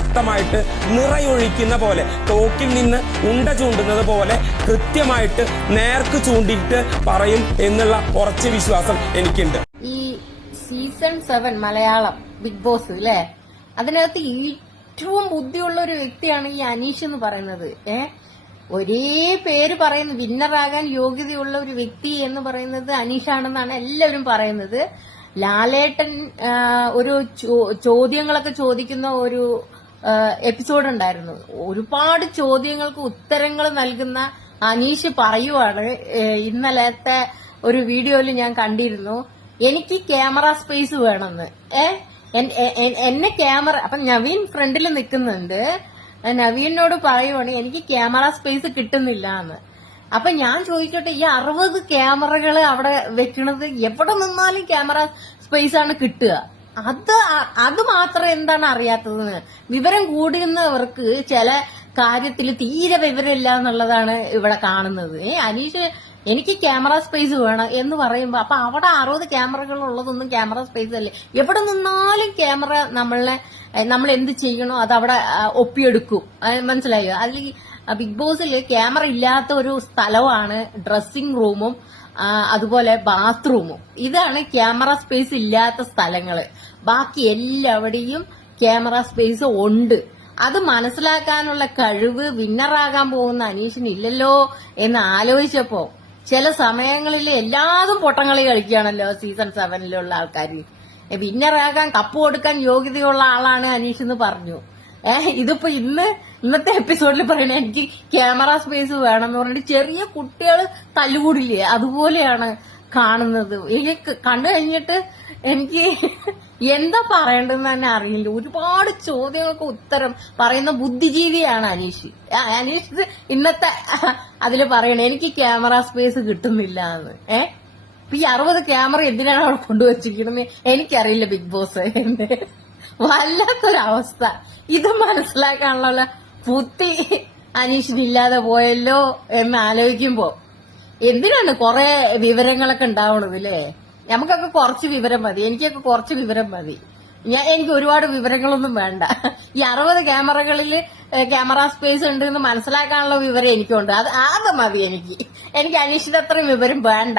ശക്തമായിട്ട് നിറയൊഴിക്കുന്ന പോലെ തോക്കിൽ നിന്ന് ഉണ്ട ചൂണ്ടുന്നത് പോലെ കൃത്യമായിട്ട് നേർക്ക് ചൂണ്ടിയിട്ട് പറയും എന്നുള്ള ഉറച്ച വിശ്വാസം എനിക്കുണ്ട്. ഈ season seven Malayalam Bigg Boss അല്ലേ അതിനകത്ത് ഏറ്റവും ബുദ്ധിയുള്ള ഒരു വ്യക്തിയാണ് ഈ അനീഷ് എന്ന് പറയുന്നത്. ഏ? ഒരേ പേര് പറയുന്നത് വിന്നറാകാൻ യോഗ്യതയുള്ള ഒരു വ്യക്തി എന്ന് പറയുന്നത് അനീഷാണെന്നാണ് എല്ലാവരും പറയുന്നത്. ലാലേട്ടൻ ഒരു ചോദ്യങ്ങളൊക്കെ ചോദിക്കുന്ന ഒരു എപ്പിസോഡ് ഉണ്ടായിരുന്നു. ഒരുപാട് ചോദ്യങ്ങൾക്ക് ഉത്തരങ്ങൾ നൽകുന്ന അനീഷ് പറയുവാണ്. ഇന്നലത്തെ ഒരു വീഡിയോയിൽ ഞാൻ കണ്ടിരുന്നു. എനിക്ക് ക്യാമറ സ്പേസ് വേണമെന്ന്. ഏ എന്നെ ക്യാമറ അപ്പൊ നവീൻ ഫ്രണ്ടിൽ നിൽക്കുന്നുണ്ട്. നവീനോട് പറയുവാണ് എനിക്ക് ക്യാമറ സ്പേസ് കിട്ടുന്നില്ല എന്ന്. അപ്പൊ ഞാൻ ചോദിക്കട്ടെ ഈ അറുപത് ക്യാമറകൾ അവിടെ വെക്കണത് എവിടെ നിന്നാലും ക്യാമറ സ്പേസ് ആണ് കിട്ടുക. അത് അത് മാത്രം എന്താണ് അറിയാത്തത് വിവരം കൂടുന്നവർക്ക് ചില കാര്യത്തിൽ തീരെ വിവരമില്ല എന്നുള്ളതാണ് ഇവിടെ കാണുന്നത്. ഏ അനീഷ് എനിക്ക് ക്യാമറ സ്പേസ് വേണം എന്ന് പറയുമ്പോ അപ്പൊ അവിടെ അറുപത് ക്യാമറകൾ ഉള്ളതൊന്നും ക്യാമറ സ്പേസ് അല്ലേ. എവിടെ നിന്നാലും ക്യാമറ നമ്മളെ നമ്മൾ എന്ത് ചെയ്യണോ അത് അവിടെ ഒപ്പിയെടുക്കും. മനസ്സിലായോ? അതിൽ ബിഗ് ബോസിൽ ക്യാമറ ഇല്ലാത്ത ഒരു സ്ഥലമാണ് ഡ്രസ്സിംഗ് റൂമും അതുപോലെ ബാത്റൂമും. ഇതാണ് ക്യാമറ സ്പേസ് ഇല്ലാത്ത സ്ഥലങ്ങൾ ബാക്കി എല്ലാവിടെയും ക്യാമറ സ്പേസ് ഉണ്ട്. അത് മനസ്സിലാക്കാനുള്ള കഴിവ് വിന്നറാകാൻ പോകുന്ന അനീഷിന് ഇല്ലല്ലോ എന്ന് ആലോചിച്ചപ്പോ ചില സമയങ്ങളിൽ എല്ലാതും പൊട്ടങ്ങളി കളിക്കുകയാണല്ലോ സീസൺ സെവനിലുള്ള ആൾക്കാർ വിന്നറാകാൻ കപ്പ് കൊടുക്കാൻ യോഗ്യതയുള്ള ആളാണ് അനീഷ് എന്ന് പറഞ്ഞു. ഇതിപ്പോ ഇന്ന് ഇന്നത്തെ എപ്പിസോഡിൽ പറയണ എനിക്ക് ക്യാമറ സ്പേസ് വേണം എന്ന് പറഞ്ഞിട്ട് ചെറിയ കുട്ടികൾ തല്ലുകൂടില്ലേ? അതുപോലെയാണ് കാണുന്നത്. എനിക്ക് കണ്ടു കഴിഞ്ഞിട്ട് എനിക്ക് എന്താ പറയേണ്ടതെന്ന് തന്നെ അറിയില്ല. ഒരുപാട് ചോദ്യങ്ങൾക്ക് ഉത്തരം പറയുന്ന ബുദ്ധിജീവിയാണ് അനീഷ്. അനീഷ് ഇന്നത്തെ അതിൽ പറയണേ എനിക്ക് ക്യാമറ സ്പേസ് കിട്ടുന്നില്ല എന്ന്. ഏ? ഈ അറുപത് ക്യാമറ എന്തിനാണ് അവിടെ കൊണ്ടുവച്ചിരിക്കുന്നത്? എനിക്കറിയില്ല ബിഗ് ബോസ് വല്ലാത്തൊരവസ്ഥ. ഇത് മനസ്സിലാക്കാനുള്ള ബുദ്ധി അനീഷിനില്ലാതെ പോയല്ലോ എന്ന് ആലോചിക്കുമ്പോ എന്തിനാണ് കുറെ വിവരങ്ങളൊക്കെ ഉണ്ടാവണത് അല്ലേ നമുക്കൊക്കെ കുറച്ച് വിവരം മതി. എനിക്കൊക്കെ കുറച്ച് വിവരം മതി. ഞാൻ എനിക്ക് ഒരുപാട് വിവരങ്ങളൊന്നും വേണ്ട. ഈ അറുപത് ക്യാമറകളിൽ ക്യാമറ സ്പേസ് ഉണ്ട് എന്ന് മനസ്സിലാക്കാനുള്ള വിവരം എനിക്കുണ്ട്. അത് ആകെ മതി എനിക്ക്. എനിക്ക് അനീഷിന്റെ അത്രയും വിവരം വേണ്ട.